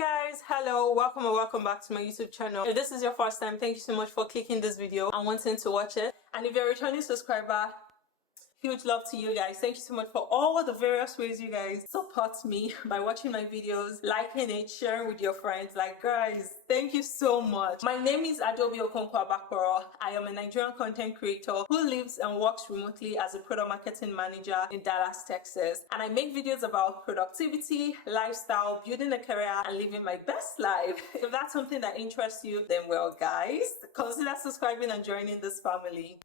guys, hello, welcome and welcome back to my YouTube channel. If this is your first time, thank you so much for clicking this video and wanting to watch it. And if you're a returning subscriber, huge love to you guys. Thank you so much for all the various ways you guys support me by watching my videos, liking it, sharing with your friends. Like, guys, thank you so much. My name is Adobe Okonkwo Abakoro. I am a Nigerian content creator who lives and works remotely as a product marketing manager in Dallas, Texas. And I make videos about productivity, lifestyle, building a career, and living my best life. If that's something that interests you, then well, guys, consider subscribing and joining this family.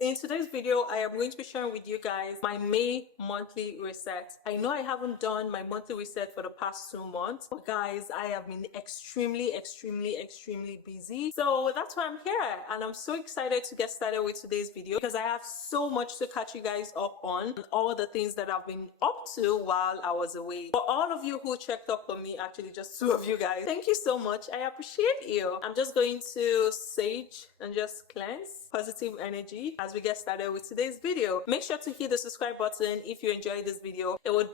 In today's video, I am going to be sharing with you guys my May monthly reset. I know I haven't done my monthly reset for the past 2 months, but guys, I have been extremely busy. So that's why I'm here, and I'm so excited to get started with today's video because I have so much to catch you guys up on and all the things that I've been up to while I was away. For all of you who checked up on me, actually just 2 of you guys, thank you so much. I appreciate you. I'm just going to sage and just cleanse positive energy as we get started with today's video. Make sure to hit the subscribe button if you enjoyed this video. It would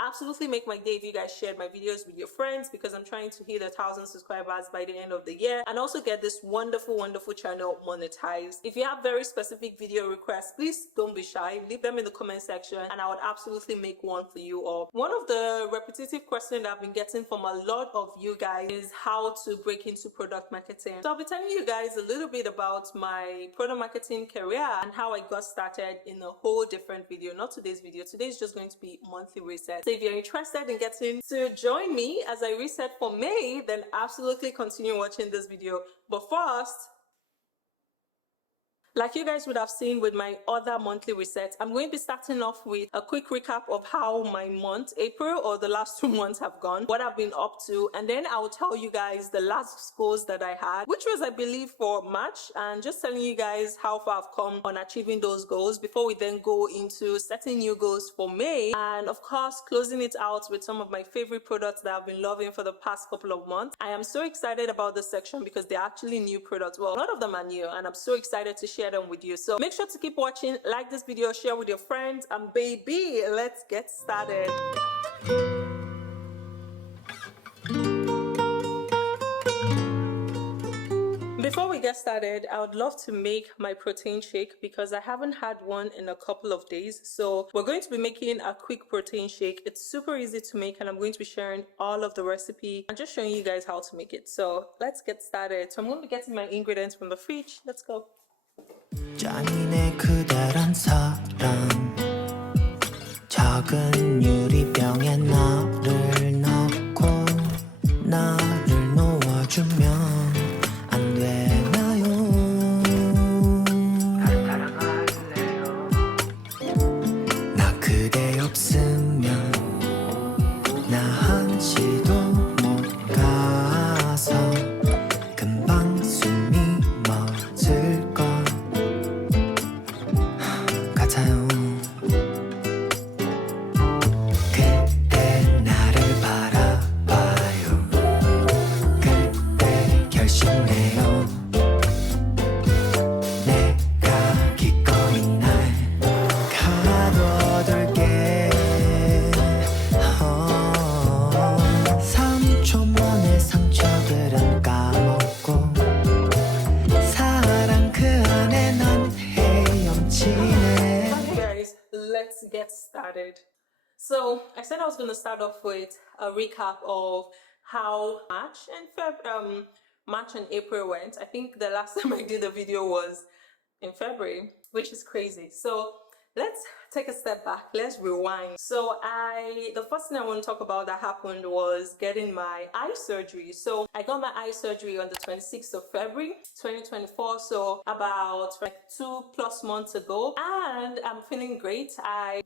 absolutely make my day if you guys shared my videos with your friends, because I'm trying to hit 1,000 subscribers by the end of the year and also get this wonderful channel monetized. If you have very specific video requests, please don't be shy, leave them in the comment section and I would absolutely make one for you all. One of the repetitive questions that I've been getting from a lot of you guys is how to break into product marketing. So I'll be telling you guys a little bit about my product marketing career and how I got started in a whole different video. Not today's video. Today's just going to be monthly reset. So if you're interested in getting to join me as I reset for May, then absolutely continue watching this video. But first, like you guys would have seen with my other monthly resets, I'm going to be starting off with a quick recap of how my month, April, or the last 2 months have gone, what I've been up to, and then I'll tell you guys the last goals that I had, which was, I believe, for March, and just telling you guys how far I've come on achieving those goals before we then go into setting new goals for May, and of course, closing it out with some of my favorite products that I've been loving for the past couple of months. I am so excited about this section because they're actually new products. Well, a lot of them are new, and I'm so excited to share them with you. So make sure to keep watching, like this video, share with your friends, and baby, let's get started. Before we get started, I would love to make my protein shake because I haven't had one in a couple of days. So we're going to be making a quick protein shake. It's super easy to make and I'm going to be sharing all of the recipe and just showing you guys how to make it. So let's get started. So I'm going to be getting my ingredients from the fridge. Let's go. 잔인해 그대란 사랑 작은 유리병에 너를 넣고 나를 놓아주면 안 되나요? 사랑할래요. 나 그대 없으면 나 한시도 못 가서 금방 숨이 멎을 것 같아요. 그때 나를 바라봐요. 그때 결심해요. 내가 기꺼이 날 가둬둘게. 3초 만에 상처들은 까먹고 사랑 그 안에 난 헤엄치네. Guys, let's get started. So I said I was going to start off with a recap of how March and April went. I think the last time I did a video was in February, which is crazy. So let's take a step back. Let's rewind. So the first thing I want to talk about that happened was getting my eye surgery. So I got my eye surgery on the 26th of February 2024, so about like 2+ months ago, and I'm feeling great.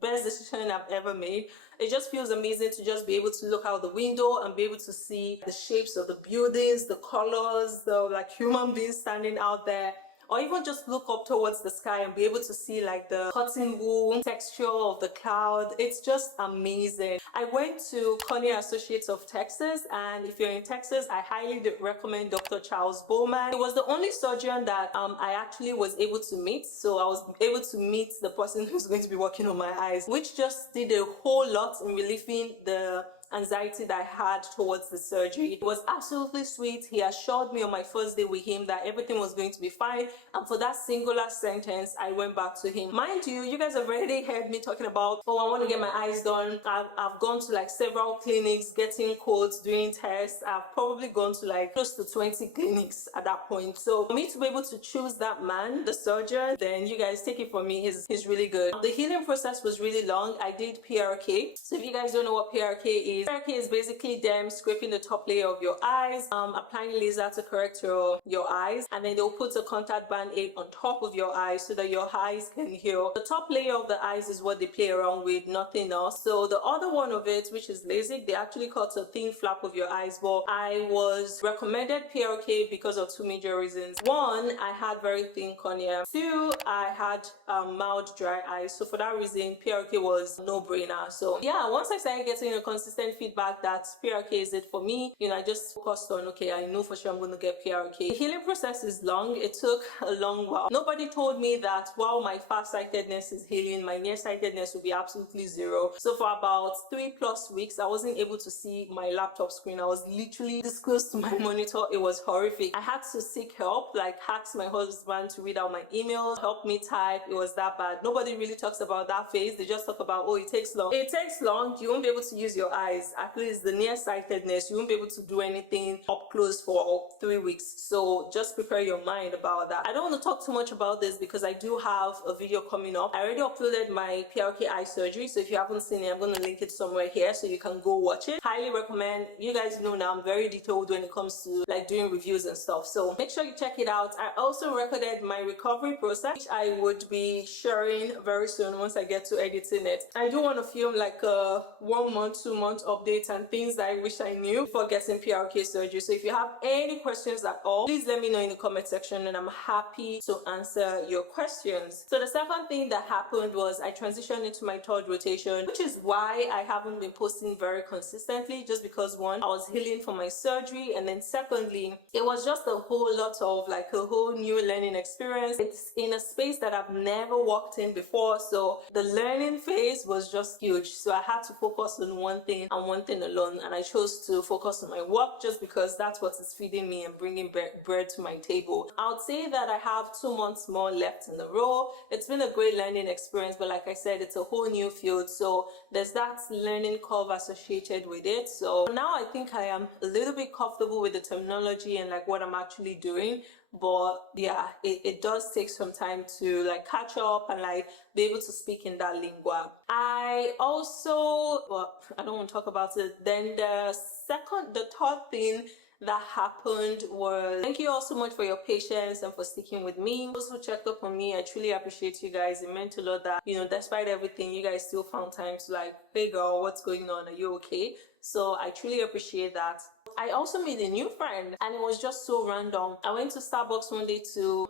Best decision I've ever made. It just feels amazing to just be able to look out the window and be able to see the shapes of the buildings, the colors, the like human beings standing out there, or even just look up towards the sky and be able to see like the cotton wool texture of the cloud. It's just amazing. I went to Cornell Associates of Texas, and if you're in Texas, I highly recommend Dr. Charles Bowman. He was the only surgeon that I actually was able to meet. So I was able to meet the person who's going to be working on my eyes, which just did a whole lot in relieving the anxiety that I had towards the surgery. It was absolutely sweet. He assured me on my first day with him that everything was going to be fine, and for that singular sentence, I went back to him. Mind you guys have already heard me talking about, oh, I want to get my eyes done. I've gone to like several clinics, getting quotes, doing tests. I've probably gone to like close to 20 clinics at that point. So for me to be able to choose that man, the surgeon, then you guys take it from me, he's really good. The healing process was really long. I did PRK. So if you guys don't know what PRK is basically them scraping the top layer of your eyes, applying laser to correct your eyes, and then they'll put a contact band-aid on top of your eyes so that your eyes can heal. The top layer of the eyes is what they play around with, nothing else. So the other one of it, which is LASIK, they actually cut a thin flap of your eyes. But I was recommended PRK because of two major reasons. One, I had very thin cornea. Two, I had mild dry eyes. So for that reason, PRK was no-brainer. So yeah, once I started getting a consistent feedback that PRK is it for me, I just focused on, okay, I know for sure I'm going to get PRK. The healing process is long. It took a long while. Nobody told me that while my farsightedness is healing, my nearsightedness will be absolutely zero. So for about 3+ weeks, I wasn't able to see my laptop screen. I was literally this close to my monitor. It was horrific. I had to seek help, like ask my husband to read out my emails, help me type. It was that bad. Nobody really talks about that phase. They just talk about, oh, it takes long. It takes long. You won't be able to use your eyes. At least the nearsightedness, you won't be able to do anything up close for 3 weeks. So just prepare your mind about that. I don't want to talk too much about this because I do have a video coming up. I already uploaded my PRK eye surgery, so if you haven't seen it, I'm going to link it somewhere here so you can go watch it. Highly recommend. You guys know now I'm very detailed when it comes to like doing reviews and stuff, so make sure you check it out. I also recorded my recovery process, which I would be sharing very soon once I get to editing it. I do want to film like a 1 month, 2 month updates and things that I wish I knew before getting PRK surgery. So if you have any questions at all, please let me know in the comment section and I'm happy to answer your questions. So the second thing that happened was I transitioned into my third rotation, which is why I haven't been posting very consistently, just because one, I was healing from my surgery, and then secondly, it was just a whole lot of like a whole new learning experience. It's in a space that I've never walked in before, so the learning phase was just huge. So I had to focus on one thing and one thing alone, and I chose to focus on my work just because that's what is feeding me and bringing bread to my table. I would say that I have 2 months more left in the role. It's been a great learning experience, but like I said, it's a whole new field, so there's that learning curve associated with it. So now I think I am a little bit comfortable with the terminology and like what I'm actually doing. But yeah, it does take some time to like catch up and like be able to speak in that lingua. I also, well, I don't want to talk about it. Then the third thing that happened was, thank you all so much for your patience and for sticking with me. Those who checked up on me, I truly appreciate you guys. It meant a lot that, despite everything, you guys still found time to like, hey girl, what's going on? Are you okay? So I truly appreciate that. I also made a new friend and it was just so random. I went to Starbucks one day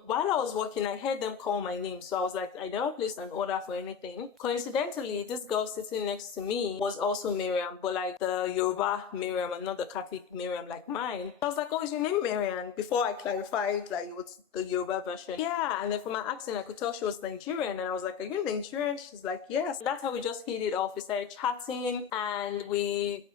while I was working, I heard them call my name. So I was like, I never placed an order for anything. Coincidentally, this girl sitting next to me was also Miriam, but like the Yoruba Miriam and not the Catholic Miriam like mine. I was like, oh, is your name Miriam? Before I clarified like it was the Yoruba version. Yeah, and then from my accent, I could tell she was Nigerian. And I was like, are you Nigerian? She's like, yes. That's how we just hit it off. We started chatting and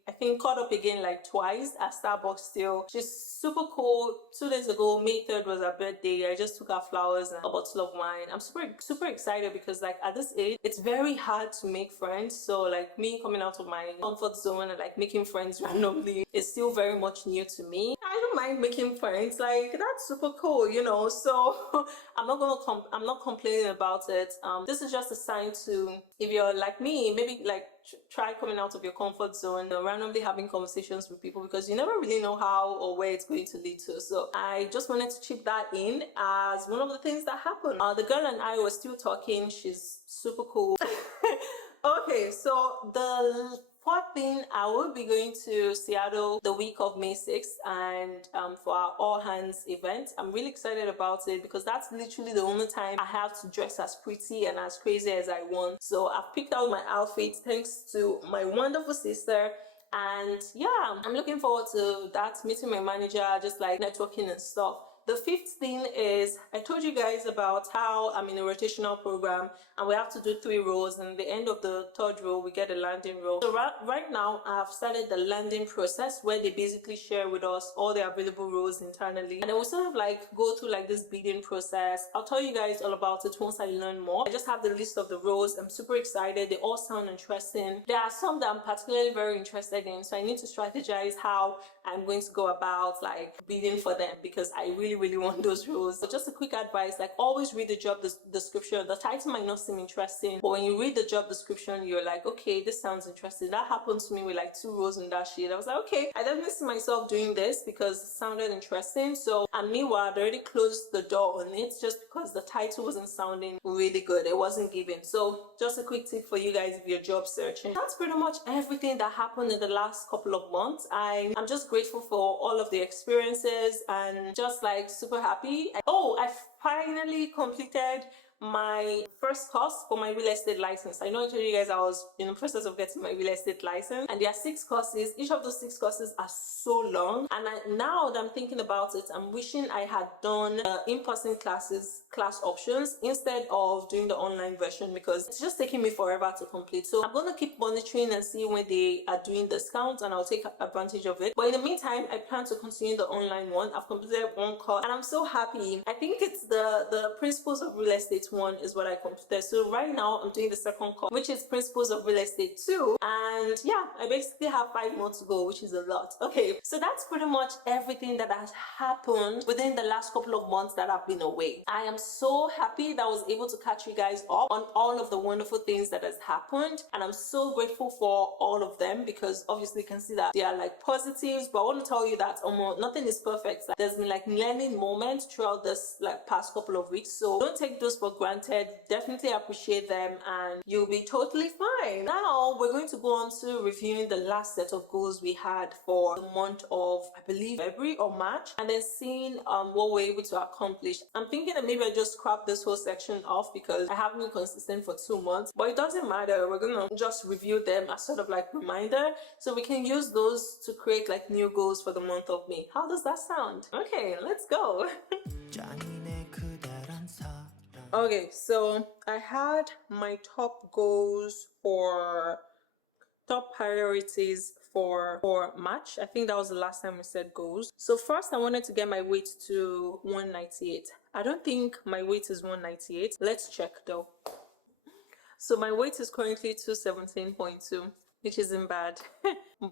I think caught up again like twice at Starbucks still. She's super cool. 2 days ago, May 3rd was her birthday. I just took her flowers and a bottle of wine. I'm super excited because like at this age, it's very hard to make friends. So like me coming out of my comfort zone and like making friends randomly is still very much new to me. I don't mind making friends. Like that's super cool, So I'm not complaining about it. This is just a sign to, if you're like me, maybe like try coming out of your comfort zone, randomly having conversations with people, because you never really know how or where it's going to lead to. So I just wanted to chip that in as one of the things that happened. The girl and I were still talking. She's super cool. Okay, so the fourth thing, I will be going to Seattle the week of May 6th and for our all hands event. I'm really excited about it because that's literally the only time I have to dress as pretty and as crazy as I want. So I've picked out my outfits thanks to my wonderful sister. And yeah, I'm looking forward to that, meeting my manager, just like networking and stuff. The fifth thing is, I told you guys about how I'm in a rotational program and we have to do 3 rows, and at the end of the 3rd row we get a landing row. So right now I've started the landing process where they basically share with us all the available rows internally, and then we sort of like go through like this bidding process. I'll tell you guys all about it once I learn more. I just have the list of the rows. I'm super excited. They all sound interesting. There are some that I'm particularly very interested in, so I need to strategize how I'm going to go about like bidding for them, because I really want those roles. So just a quick advice, like always read the job description. The title might not seem interesting, but when you read the job description, you're like, okay, this sounds interesting. That happened to me with like 2 roles in that sheet. I was like, okay, I definitely see myself doing this because it sounded interesting. So, and meanwhile, I already closed the door on it just because the title wasn't sounding really good. It wasn't given. So just a quick tip for you guys if you're job searching. That's pretty much everything that happened in the last couple of months. I'm just grateful for all of the experiences and just like super happy. I finally completed my first course for my real estate license. I know I told you guys I was in the process of getting my real estate license, and there are 6 courses. Each of those 6 courses are so long, and now that I'm thinking about it, I'm wishing I had done in-person class options instead of doing the online version, because it's just taking me forever to complete. So I'm gonna keep monitoring and see when they are doing discounts, and I'll take advantage of it. But in the meantime, I plan to continue the online one. I've completed 1 course and I'm so happy. I think it's the principles of real estate 1 is what I completed. So right now I'm doing the 2nd course, which is principles of real estate 2, and yeah, I basically have 5 more to go, which is a lot. Okay, so that's pretty much everything that has happened within the last couple of months that I've been away. I am so happy that I was able to catch you guys up on all of the wonderful things that has happened, and I'm so grateful for all of them, because obviously you can see that they are like positives. But I want to tell you that nothing is perfect. Like, there's been like learning moments throughout this like past couple of weeks, so don't take those for granted. Definitely appreciate them and you'll be totally fine. Now we're going to go on to reviewing the last set of goals we had for the month of, I believe, February or March, and then seeing what we're able to accomplish. I'm thinking that maybe I just scrap this whole section off because I haven't been consistent for 2 months, but it doesn't matter. We're gonna just review them as sort of like reminder, so we can use those to create like new goals for the month of May. How does that sound? Okay, let's go. Okay, so I had my top goals for top priorities for March. I think that was the last time we said goals. So first I wanted to get my weight to 198. I don't think my weight is 198. Let's check though. So my weight is currently 217.2, which isn't bad.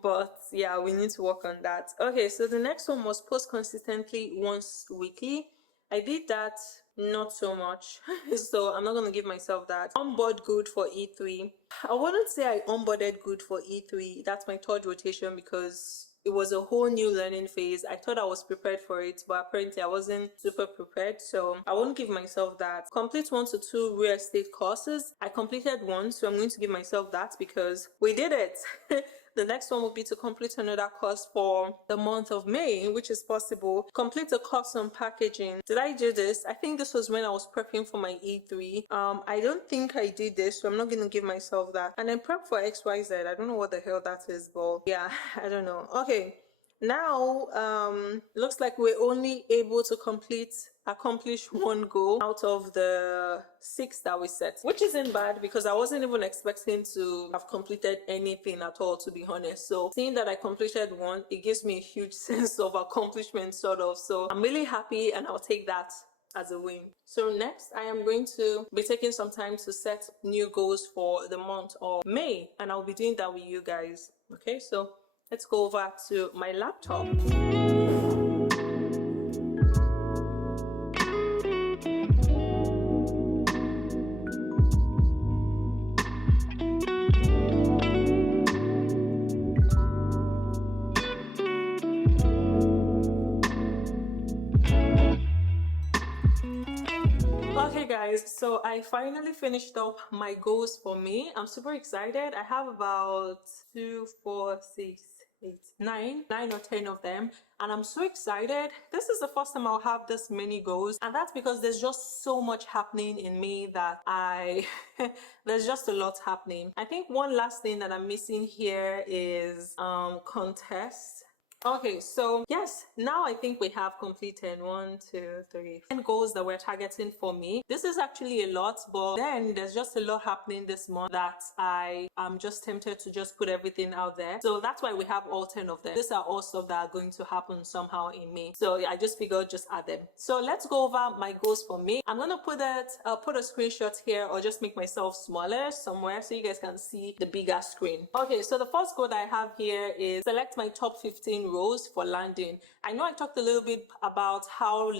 But yeah, we need to work on that. Okay, so the next one was post consistently once weekly. I did that not so much, so I'm not gonna give myself that. Onboard good for E3. I wouldn't say I onboarded good for E3. That's my 3rd rotation, because it was a whole new learning phase. I thought I was prepared for it, but apparently I wasn't super prepared, so I won't give myself that. Complete 1 to 2 real estate courses. I completed 1, so I'm going to give myself that because we did it. The next one will be to complete another course for the month of May, which is possible. Complete a course on packaging. Did I do this? I think this was when I was prepping for my E3. I don't think I did this, so I'm not going to give myself that. And then prep for XYZ. I don't know what the hell that is, but yeah, I don't know. Okay. Now, looks like we're only able to accomplish 1 goal out of the 6 that we set, which isn't bad because I wasn't even expecting to have completed anything at all, to be honest. So seeing that I completed 1, it gives me a huge sense of accomplishment, sort of. So I'm really happy, and I'll take that as a win. So next, I am going to be taking some time to set new goals for the month of May, and I'll be doing that with you guys. Okay, so let's go over to my laptop. Okay guys, so I finally finished up my goals for me. I'm super excited. I have about 2, 4, 6, 8, 9 or 10 of them, and I'm so excited. This is the first time I'll have this many goals, and that's because there's just so much happening in me that there's just a lot happening. I think one last thing that I'm missing here is contest. Okay, so yes, now I think we have completed 1, 2, 3, 10 goals that we're targeting for me. This is actually a lot, but then there's just a lot happening this month that I am just tempted to just put everything out there. So that's why we have all 10 of them. These are all stuff that are going to happen somehow in May. So yeah, I just figured just add them. So let's go over my goals for me. I'm gonna put put a screenshot here or just make myself smaller somewhere so you guys can see the bigger screen. Okay, so the first goal that I have here is select my top 15 rows for landing. I know I talked a little bit about how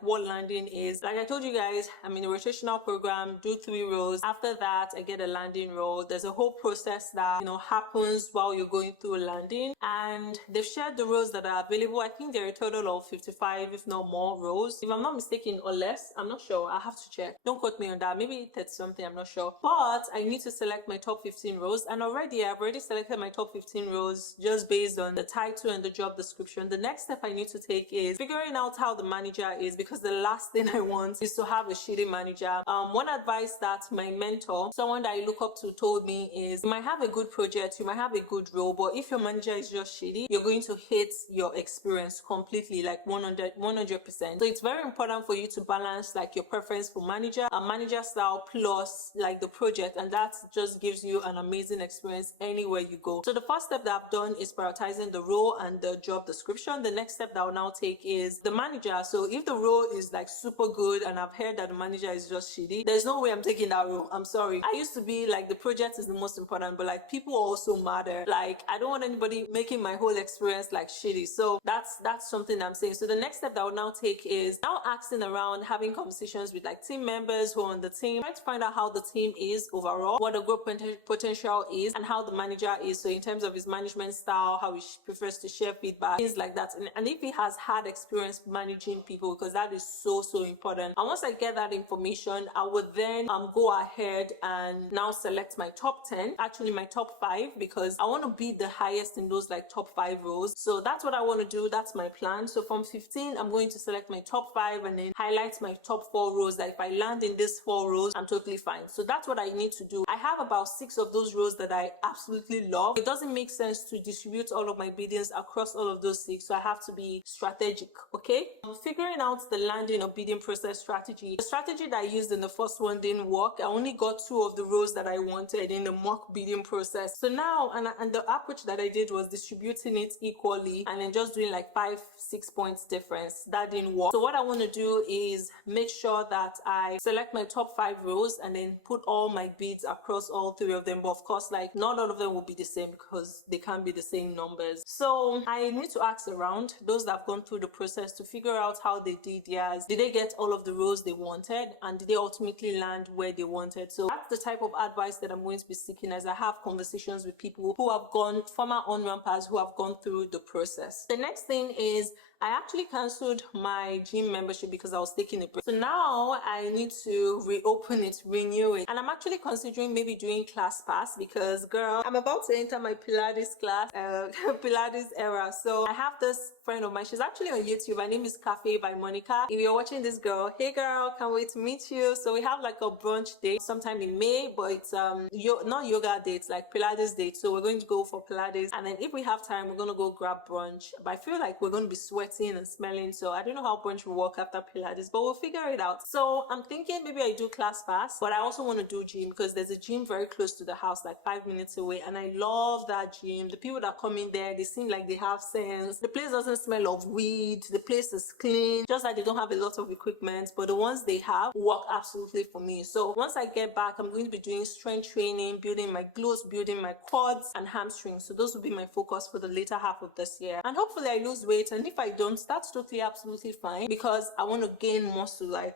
what landing is. Like I told you guys, I'm in a rotational program, do 3 rows. After that, I get a landing row. There's a whole process that, happens while you're going through landing. And they've shared the rows that are available. I think there are a total of 55, if not more rows. If I'm not mistaken, or less, I'm not sure. I have to check. Don't quote me on that. Maybe 30 something, I'm not sure. But I need to select my top 15 rows. And I've already selected my top 15 rows just based on the title and the job description. The next step I need to take is figuring out how the manager is, because the last thing I want is to have a shitty manager. One advice that my mentor, someone that I look up to, told me is you might have a good project, you might have a good role, but if your manager is just shitty, you're going to hate your experience completely, like 100%. So it's very important for you to balance like your preference for manager and manager style plus like the project, and that just gives you an amazing experience anywhere you go. So the first step that I've done is prioritizing the role and the job description. The next step that I'll now take is the manager. So if the role is like super good and I've heard that the manager is just shitty, there's no way I'm taking that role. I'm sorry. I used to be like the project is the most important, but like people also matter. Like I don't want anybody making my whole experience like shitty. So that's something I'm saying. So the next step that I will now take is now asking around, having conversations with like team members who are on the team, trying to find out how the team is overall, what the growth potential is, and how the manager is. So in terms of his management style, how he prefers to share feedback, things like that. And if he has had experience managing people, because that is so important. And once I get that information, I would then go ahead and now select my top 10, actually my top 5, because I want to be the highest in those like top 5 rows. So that's what I want to do. That's my plan. So from 15, I'm going to select my top 5 and then highlight my top 4 rows, that if I land in these 4 rows, I'm totally fine. So that's what I need to do. I have about 6 of those rows that I absolutely love. It doesn't make sense to distribute all of my biddings across all of those 6, so I have to be strategic. Okay, I'm figuring out the landing or bidding process strategy. The strategy that I used in the first one didn't work. I only got 2 of the rows that I wanted in the mock bidding process. So now, and the approach that I did was distributing it equally and then just doing like 5-6 points difference. That didn't work. So what I want to do is make sure that I select my top 5 rows and then put all my bids across all 3 of them. But of course, like not all of them will be the same because they can't be the same numbers. So I need to ask around those that have gone through the process to figure out how they did theirs. Did they get all of the rows they wanted, and did they ultimately land where they wanted? So that's the type of advice that I'm going to be seeking as I have conversations with people who have gone, former on-rampers who have gone through the process. The next thing is I actually cancelled my gym membership because I was taking a break. So now I need to reopen it, renew it. And I'm actually considering maybe doing class pass because, girl, I'm about to enter my Pilates class, Pilates era. So I have this friend of mine. She's actually on YouTube. Her name is Cafe by Monica. If you're watching this, girl, hey girl, can't wait to meet you. So we have like a brunch date sometime in May, but it's not yoga dates, like Pilates dates. So we're going to go for Pilates. And then if we have time, we're going to go grab brunch. But I feel like we're going to be sweating and smelling, so I don't know how brunch will work after Pilates, but we'll figure it out. So I'm thinking maybe I do class pass, but I also want to do gym because there's a gym very close to the house, like 5 minutes away, and I love that gym. The people that come in there, they seem like they have sense. The place doesn't smell of weed. The place is clean, just that they don't have a lot of equipment, but the ones they have work absolutely for me. So once I get back, I'm going to be doing strength training, building my glutes, building my quads and hamstrings. So those will be my focus for the later half of this year, and hopefully I lose weight. And if I don't, that's totally absolutely fine because I want to gain muscle, like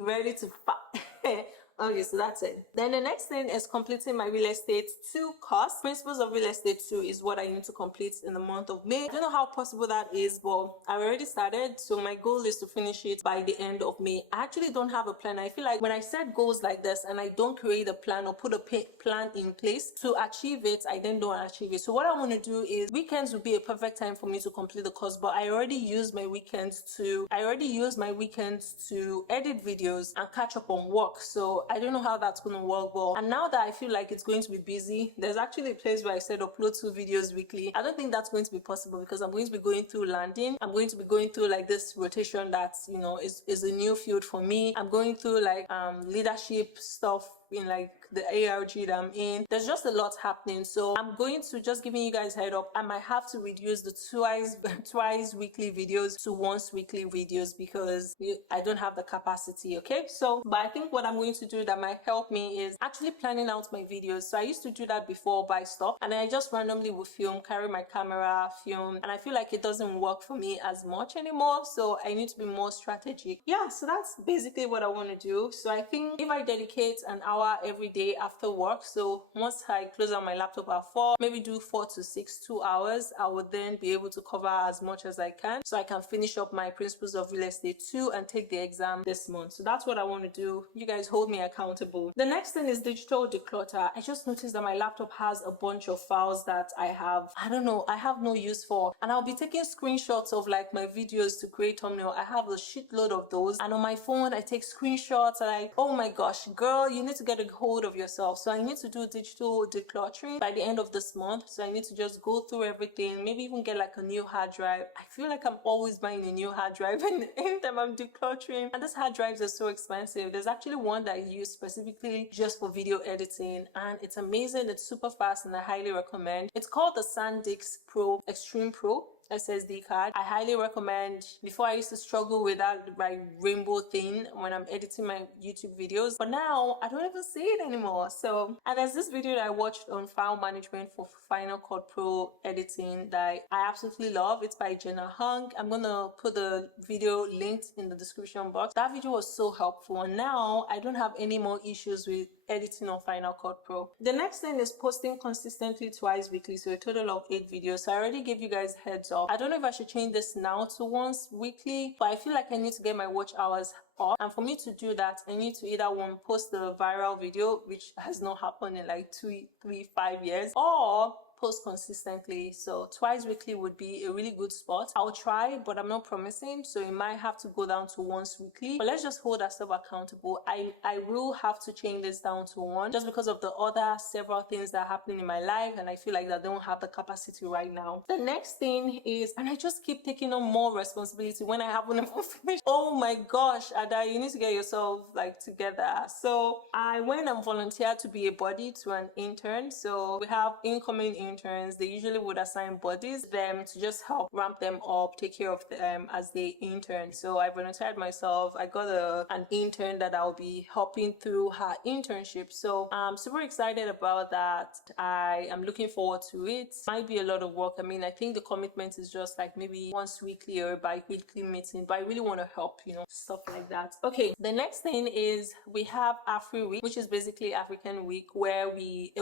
ready to fight. Okay, so that's it. Then the next thing is completing my real estate 2 course. Principles of Real Estate 2 is what I need to complete in the month of May. I don't know how possible that is, but I already started. So my goal is to finish it by the end of May. I actually don't have a plan. I feel like when I set goals like this and I don't create a plan or put a plan in place to achieve it, I then don't achieve it. So what I want to do is weekends would be a perfect time for me to complete the course, but I already use my weekends to edit videos and catch up on work. So I don't know how that's going to work well. And now that I feel like it's going to be busy, there's actually a place where I said upload 2 videos weekly. I don't think that's going to be possible because I'm going to be going through landing. I'm going to be going through like this rotation that's, you know, is a new field for me. I'm going through like leadership stuff in like the ARG that I'm in. There's just a lot happening, so I'm going to just giving you guys head up. I might have to reduce the twice weekly videos to once weekly videos because I don't have the capacity. Okay, so but I think what I'm going to do that might help me is actually planning out my videos. So I used to do that before, but I stopped, and I just randomly would film, carry my camera, film, and I feel like it doesn't work for me as much anymore. So I need to be more strategic. Yeah, so that's basically what I want to do. So I think if I dedicate an hour every day after work, so once I close out my laptop at 4, maybe do 4 to 6, 2 hours, I would then be able to cover as much as I can so I can finish up my Principles of Real Estate 2 and take the exam this month. So that's what I want to do. You guys hold me accountable. The next thing is digital declutter. I just noticed that my laptop has a bunch of files that I don't know, I have no use for, and I'll be taking screenshots of like my videos to create thumbnail. I have a shitload of those, and on my phone I take screenshots and oh my gosh, girl, you need to get a hold of yourself. So I need to do digital decluttering by the end of this month. So I need to just go through everything, maybe even get like a new hard drive. I feel like I'm always buying a new hard drive anytime I'm decluttering, and these hard drives are so expensive. There's actually one that I use specifically just for video editing, and it's amazing. It's super fast and I highly recommend. It's called the SanDisk Pro Extreme Pro SSD card. I highly recommend. Before I used to struggle with that my rainbow thing when I'm editing my YouTube videos, but now I don't even see it anymore. So, and there's this video that I watched on file management for Final Cut Pro editing that I absolutely love. It's by Jenna Hung. I'm gonna put the video linked in the description box. That video was so helpful, and now I don't have any more issues with editing on Final Cut Pro. The next thing is posting consistently twice weekly, so a total of 8 videos. So I already gave you guys heads up. I don't know if I should change this now to once weekly, but I feel like I need to get my watch hours up, and for me to do that I need to either one, post the viral video, which has not happened in like 2, 3, 5 years, or post consistently. So twice weekly would be a really good spot. I'll try, but I'm not promising, so it might have to go down to once weekly, but let's just hold ourselves accountable. I will have to change this down to 1 just because of the other several things that are happening in my life, and I feel like I don't have the capacity right now. The next thing is, and I just keep taking on more responsibility when I haven't even finished. Oh my gosh, Ada, you need to get yourself like together. So I went and volunteered to be a buddy to an intern. So we have incoming interns. They usually would assign buddies them to just help ramp them up, take care of them as they intern. So I volunteered myself. I got an intern that I'll be helping through her internship. So I'm super excited about that. I am looking forward to it. Might be a lot of work. I mean, I think the commitment is just like maybe once weekly or bi-weekly meeting, but I really want to help, you know, stuff like that. Okay, the next thing is we have Afri Week, which is basically African Week, where we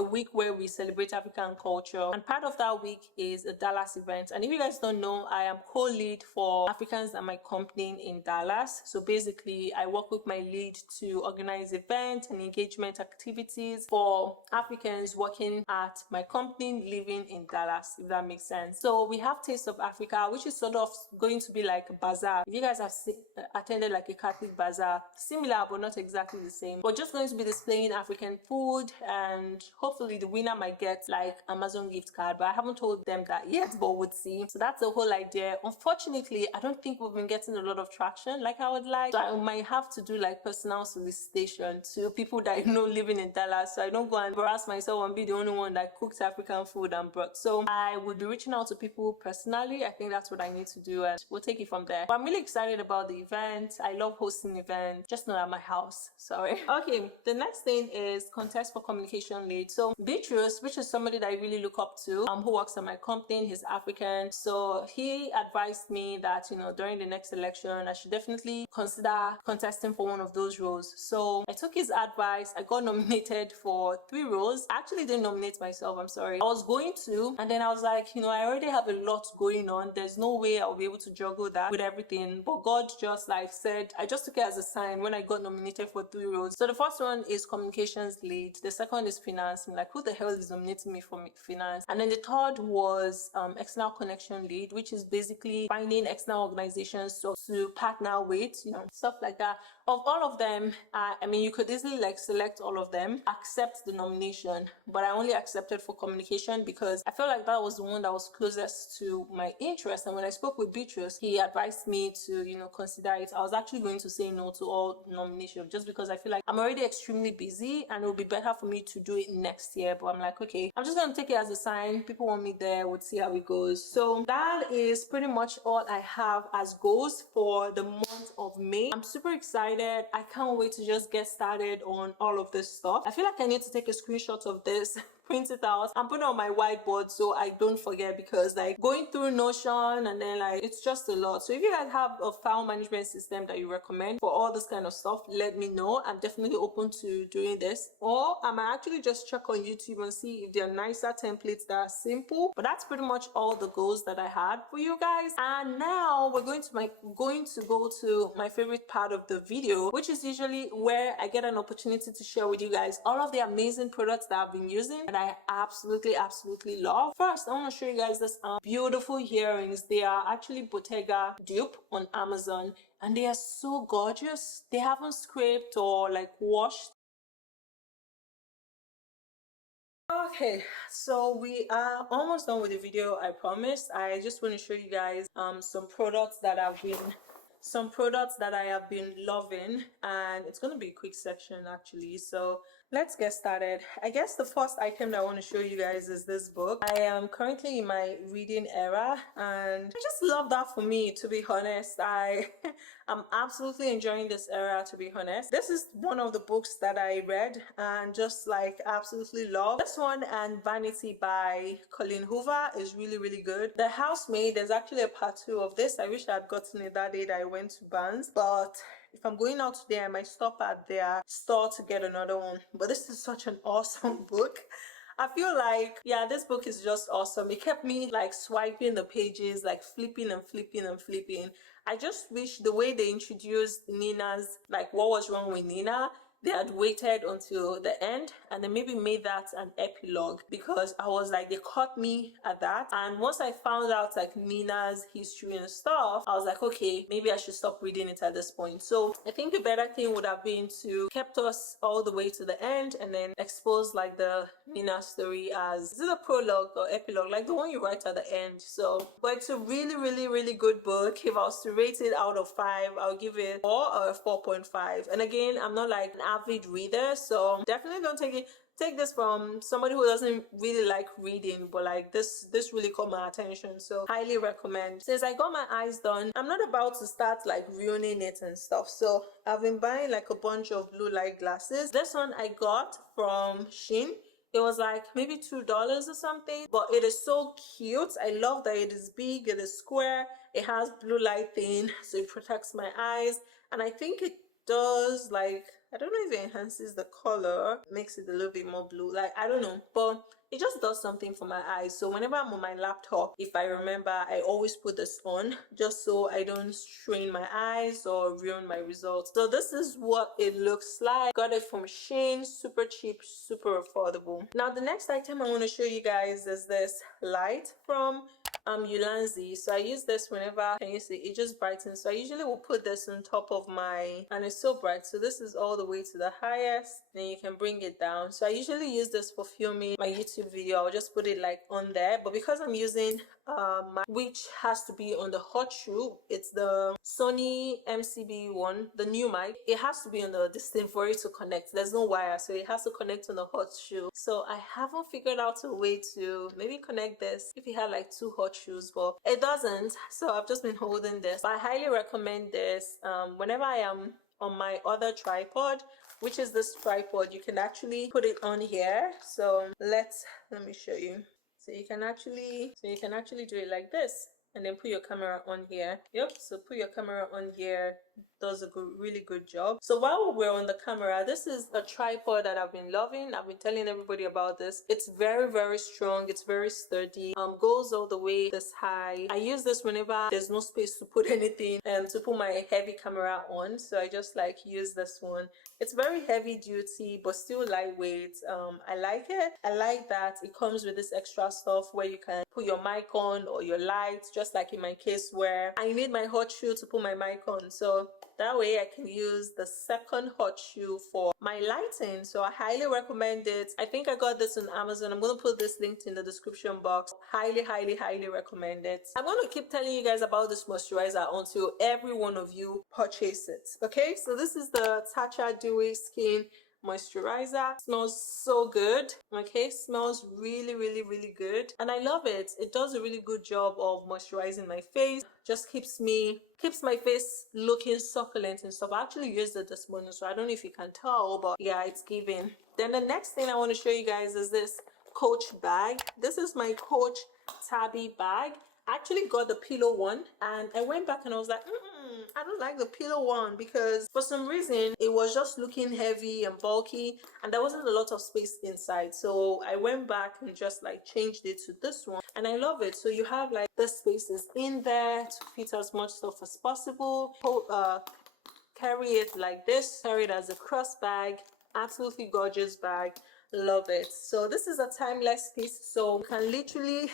celebrate African culture. And part of that week is a Dallas event. And if you guys don't know, I am co-lead for Africans at my company in Dallas. So basically, I work with my lead to organize events and engagement activities for Africans working at my company living in Dallas, if that makes sense. So we have Taste of Africa, which is sort of going to be like a bazaar. If you guys have attended like a Catholic bazaar, similar but not exactly the same, but just going to be displaying African food, and hopefully the winner might get like Amazon gift card, but I haven't told them that yet, but we'll see. So that's the whole idea. Unfortunately, I don't think we've been getting a lot of traction like I would like, so I might have to do like personal solicitation to people that I know living in Dallas, so I don't go and embarrass myself and be the only one that cooks African food and brought. So I would be reaching out to people personally. I think that's what I need to do, and we'll take it from there. But I'm really excited about the event. I love hosting events, just not at my house, sorry. Okay, the next thing is contest for communication lead. So Beatrice, which is somebody that I really look up to, who works at my company, he's African. So he advised me that, you know, during the next election, I should definitely consider contesting for one of those roles. So I took his advice. I got nominated for 3 roles. I actually didn't nominate myself, I'm sorry. I was going to, and then I was like, you know, I already have a lot going on. There's no way I'll be able to juggle that with everything. But God just like said, I just took it as a sign when I got nominated for 3 roles. So the first one is communications lead. The second is finance. I'm like, who the hell is nominating me for finance? freelance. And then the third was external connection lead, which is basically finding external organizations to partner with, stuff like that. Of all of them, I mean, you could easily like select all of them, accept the nomination, but I only accepted for communication because I felt like that was the one that was closest to my interest. And when I spoke with Beatrice, he advised me to, consider it. I was actually going to say no to all nominations just because I feel like I'm already extremely busy and it would be better for me to do it next year. But I'm like, okay, I'm just going to take it as a sign. People want me there. We'll see how it goes. So that is pretty much all I have as goals for the month of May. I'm super excited. I can't wait to just get started on all of this stuff. I feel like I need to take a screenshot of this, print it out and put it on my whiteboard so I don't forget, because like going through Notion and then like it's just a lot. So if you guys have a file management system that you recommend for all this kind of stuff, let me know. I'm definitely open to doing this, or I might actually just check on YouTube and see if there are nicer templates that are simple. But that's pretty much all the goals that I had for you guys. And now we're going to go to my favorite part of the video, which is usually where I get an opportunity to share with you guys all of the amazing products that I've been using and I absolutely love. First, I want to show you guys this beautiful earrings. They are actually Bottega dupe on Amazon and they are so gorgeous. They haven't scraped or like washed. Okay, so we are almost done with the video, I promise. I just want to show you guys some products that I have been loving, and it's going to be a quick section actually. So let's get started. I guess the first item that I want to show you guys is this book. I am currently in my reading era and I just love that for me, to be honest. I'm absolutely enjoying this era, to be honest. This is one of the books that I read and just like absolutely love. This one and Vanity by Colleen Hoover is really good. The Housemaid, there's actually a part 2 of this. I wish I had gotten it that day that I went to Barnes, but if I'm going out today, I might stop at their store to get another one. But this is such an awesome book. I feel like, yeah, this book is just awesome. It kept me like swiping the pages, like flipping and flipping and flipping. I just wish the way they introduced Nina's, like what was wrong with Nina, they had waited until the end and then maybe made that an epilogue, because I was like, they caught me at that. And once I found out like Nina's history and stuff, I was like, okay, maybe I should stop reading it at this point. So I think a better thing would have been to kept us all the way to the end and then expose like the Nina story as, is it a prologue or epilogue, like the one you write at the end. So, but it's a really good book. If I was to rate it out of 5, I'll give it 4 or 4.5. And again, I'm not like an avid reader, so definitely don't take this from somebody who doesn't really like reading, but like this really caught my attention, so highly recommend. Since I got my eyes done, I'm not about to start like ruining it and stuff, so I've been buying like a bunch of blue light glasses. This one I got from Shein. It was like maybe $2 or something, but it is so cute. I love that it is big, it is square, it has blue light thing, so it protects my eyes, and I think it does, like, I don't know if it enhances the color, makes it a little bit more blue, like I don't know, but it just does something for my eyes. So whenever I'm on my laptop, if I remember, I always put this on just so I don't strain my eyes or ruin my results. So this is what it looks like. Got it from Shein, super cheap, super affordable. Now the next item I want to show you guys is this light from Ulanzi. So I use this whenever, can you see, it just brightens. So I usually will put this on top of my, and it's so bright. So this is all the way to the highest, then you can bring it down. So I usually use this for filming my YouTube video. I'll just put it like on there, but because I'm using which has to be on the hot shoe, it's the Sony MCB one, the new mic, it has to be on this thing for it to connect. There's no wire, so it has to connect on the hot shoe. So I haven't figured out a way to maybe connect this if it had like 2 hot shoes, but it doesn't, so I've just been holding this. But I highly recommend this whenever I am on my other tripod, which is this tripod. You can actually put it on here. So let me show you. So you can actually do it like this and then put your camera on here. Yep, so put your camera on here does a really good job. So while we're on the camera, this is a tripod that I've been loving. I've been telling everybody about this. It's very strong. It's very sturdy. Goes all the way this high. I use this whenever there's no space to put anything to put my heavy camera on. So I just like use this one. It's very heavy duty but still lightweight. I like it. I like that it comes with this extra stuff where you can put your mic on or your lights, just like in my case where I need my hot shoe to put my mic on. So that way I can use the second hot shoe for my lighting. So I highly recommend it. I think I got this on Amazon. I'm going to put this linked in the description box. Highly recommend it. I'm going to keep telling you guys about this moisturizer until every one of you purchase it. Okay, so this is the Tatcha Dewy Skin moisturizer. Smells so good. Okay, smells really good, and I love it. It does a really good job of moisturizing my face. Just keeps my face looking succulent and stuff. I actually used it this morning, so I don't know if you can tell, but yeah, it's giving. Then the next thing I want to show you guys is this Coach bag. This is my Coach Tabby bag. I actually got the pillow one, and I went back and I was like, I don't like the pillow one, because for some reason it was just looking heavy and bulky and there wasn't a lot of space inside. So I went back and just like changed it to this one, and I love it. So you have like the spaces in there to fit as much stuff as possible. Carry it like this, carry it as a cross bag. Absolutely gorgeous bag. Love it. So this is a timeless piece, so you can literally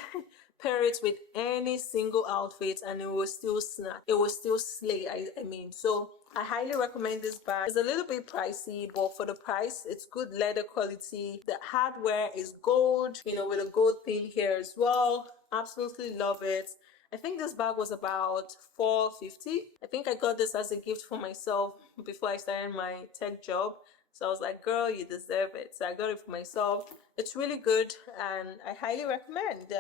pair it with any single outfit and it will still snap. It will still slay, I mean. So I highly recommend this bag. It's a little bit pricey, but for the price, it's good leather quality. The hardware is gold, you know, with a gold thing here as well. Absolutely love it. I think this bag was about $4.50. I think I got this as a gift for myself before I started my tech job. So I was like, girl, you deserve it. So I got it for myself. It's really good and I highly recommend.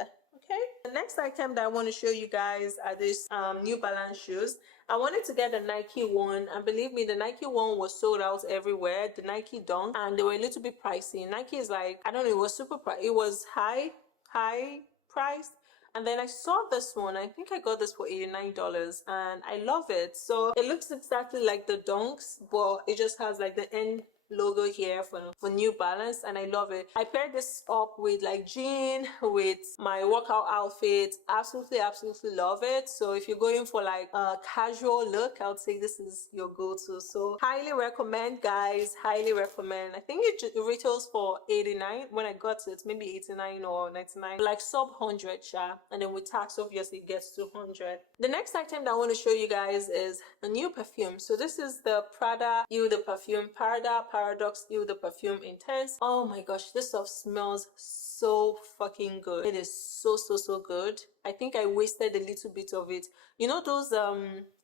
Okay, the next item that I want to show you guys are these New Balance shoes. I wanted to get the Nike one, and believe me, the Nike one was sold out everywhere, the Nike Dunk, and they were a little bit pricey. Nike is like, I don't know, it was super pricey. It was high priced. And then I saw this one. I think I got this for $89 and I love it. So it looks exactly like the Dunks, but it just has like the end logo here for New Balance, and I love it. I paired this up with like jean with my workout outfit. Absolutely love it. So if you're going for like a casual look, I would say this is your go-to. So highly recommend, guys. Highly recommend. I think it retails for $89. When I got it, maybe $89 or $99, like sub 100 sha, and then with tax obviously it gets to 100. The next item that I want to show you guys is a new perfume. So this is the Prada Eau de Perfume Paradox Eau de Perfume Intense. Oh my gosh, this stuff smells so fucking good. It is so good. I think I wasted a little bit of it. You know those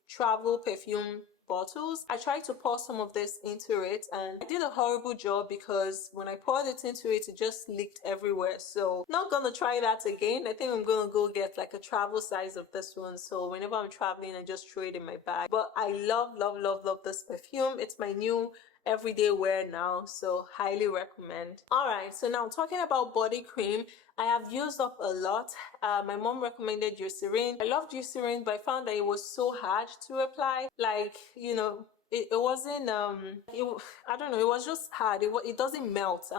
travel perfume bottles? I tried to pour some of this into it and I did a horrible job, because when I poured it into it, it just leaked everywhere. So not gonna try that again. I think I'm gonna go get like a travel size of this one, so whenever I'm traveling I just throw it in my bag. But I love this perfume. It's my new everyday wear now, so highly recommend. All right, so now talking about body cream, I have used up a lot. My mom recommended Eucerin. I loved Eucerin, but I found that it was so hard to apply. Like, you know, it wasn't I don't know, it was just hard. It doesn't melt.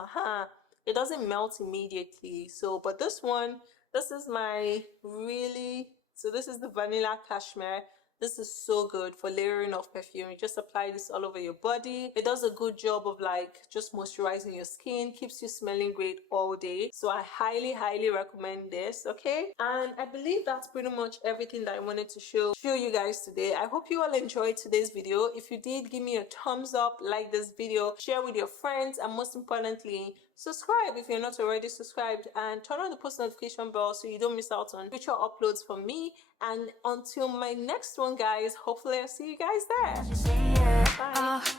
It doesn't melt immediately. So but this one, this is my this is the vanilla cashmere. This is so good for layering of perfume. You just apply this all over your body. It does a good job of like just moisturizing your skin, keeps you smelling great all day. So I highly recommend this, okay? And I believe that's pretty much everything that I wanted to show you guys today. I hope you all enjoyed today's video. If you did, give me a thumbs up, like this video, share with your friends, and most importantly, subscribe if you're not already subscribed, and turn on the post notification bell so you don't miss out on future uploads from me. And until my next one, guys, hopefully I'll see you guys there. Bye.